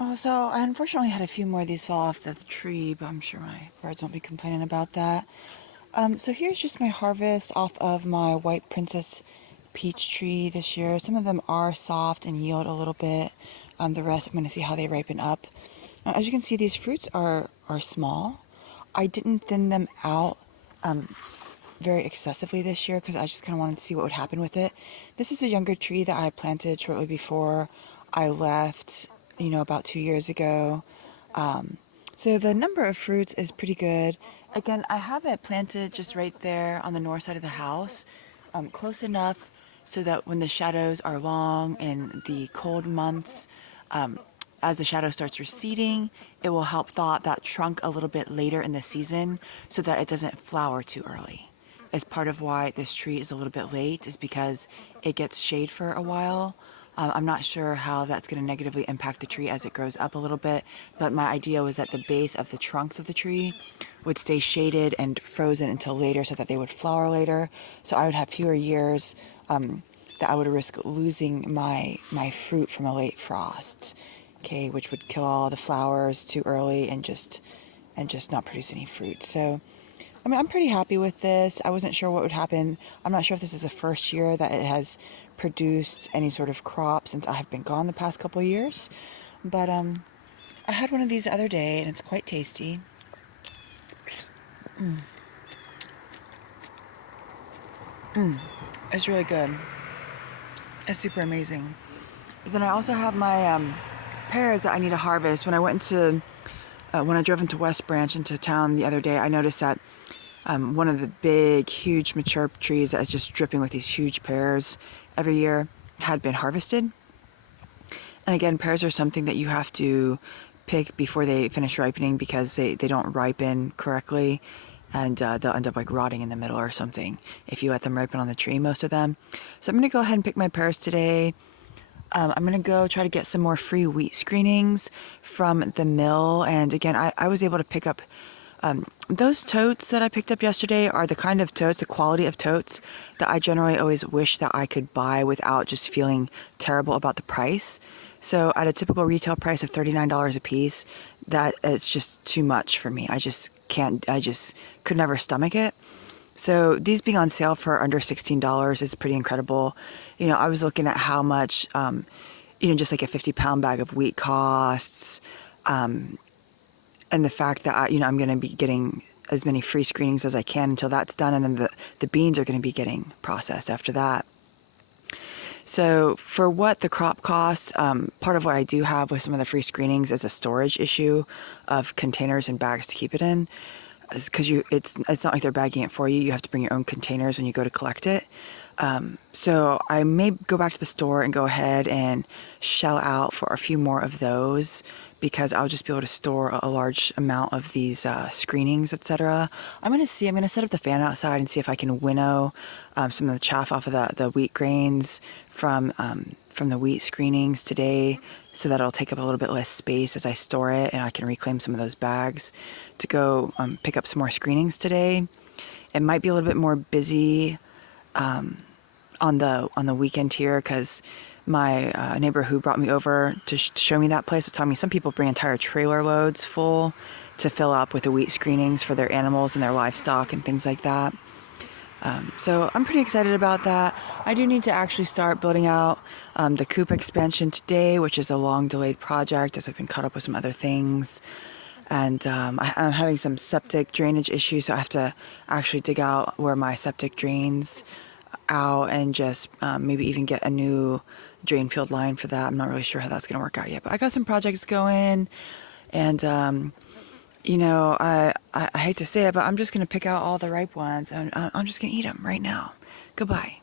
Oh, so I unfortunately had a few more of these fall off the tree, but I'm sure my birds won't be complaining about that. So here's just my harvest off of my White Princess peach tree this year. Some of them are soft and yield a little bit. The rest, I'm going to see how they ripen up. As you can see, these fruits are small. I didn't thin them out very excessively this year because I just kind of wanted to see what would happen with it. This is a younger tree that I had planted shortly before I left, about 2 years ago. So the number of fruits is pretty good. Again, I have it planted just right there on the north side of the house, close enough so that when the shadows are long in the cold months, as the shadow starts receding, it will help thaw that trunk a little bit later in the season so that it doesn't flower too early. As part of why this tree is a little bit late is because it gets shade for a while. I'm not sure how that's going to negatively impact the tree as it grows up a little bit, but my idea was that the base of the trunks of the tree would stay shaded and frozen until later so that they would flower later. So I would have fewer years that I would risk losing my fruit from a late frost, okay, which would kill all the flowers too early and just not produce any fruit. So I mean, I'm pretty happy with this. I wasn't sure what would happen. I'm not sure if this is the first year that it has produced any sort of crop since I have been gone the past couple of years. But I had one of these the other day, and it's quite tasty. It's really good. It's super amazing. But then I also have my pears that I need to harvest. When I drove into West Branch into town the other day, I noticed that one of the big, huge mature trees that is just dripping with these huge pears every year had been harvested. And again, pears are something that you have to pick before they finish ripening because they don't ripen correctly, and they'll end up like rotting in the middle or something if you let them ripen on the tree, most of them. So I'm going to go ahead and pick my pears today. I'm going to go try to get some more free wheat screenings from the mill. And again, I was able to pick up those totes that I picked up yesterday are the kind of totes, the quality of totes that I generally always wish that I could buy without just feeling terrible about the price. So at a typical retail price of $39 a piece, that it's just too much for me. I just could never stomach it. So these being on sale for under $16 is pretty incredible. I was looking at how much, just like a 50-pound bag of wheat costs, and the fact that I'm going to be getting as many free screenings as I can until that's done, and then the beans are going to be getting processed after that. So for what the crop costs, part of what I do have with some of the free screenings is a storage issue of containers and bags to keep it in, because it's not like they're bagging it for you. You have to bring your own containers when you go to collect it. So I may go back to the store and go ahead and shell out for a few more of those, because I'll just be able to store a large amount of these screenings, etc. I'm going to set up the fan outside and see if I can winnow some of the chaff off of the wheat grains from the wheat screenings today, so that it'll take up a little bit less space as I store it, and I can reclaim some of those bags to go pick up some more screenings today. It might be a little bit more busy on the weekend here, because my neighbor who brought me over to show me that place was telling me some people bring entire trailer loads full to fill up with the wheat screenings for their animals and their livestock and things like that. So I'm pretty excited about that. I do need to actually start building out the coop expansion today, which is a long delayed project as I've been caught up with some other things. And I'm having some septic drainage issues, so I have to actually dig out where my septic drains out and just maybe even get a new drain field line for that. I'm not really sure how that's going to work out yet, but I got some projects going, and I hate to say it, but I'm just going to pick out all the ripe ones, and I'm just going to eat them right now. Goodbye.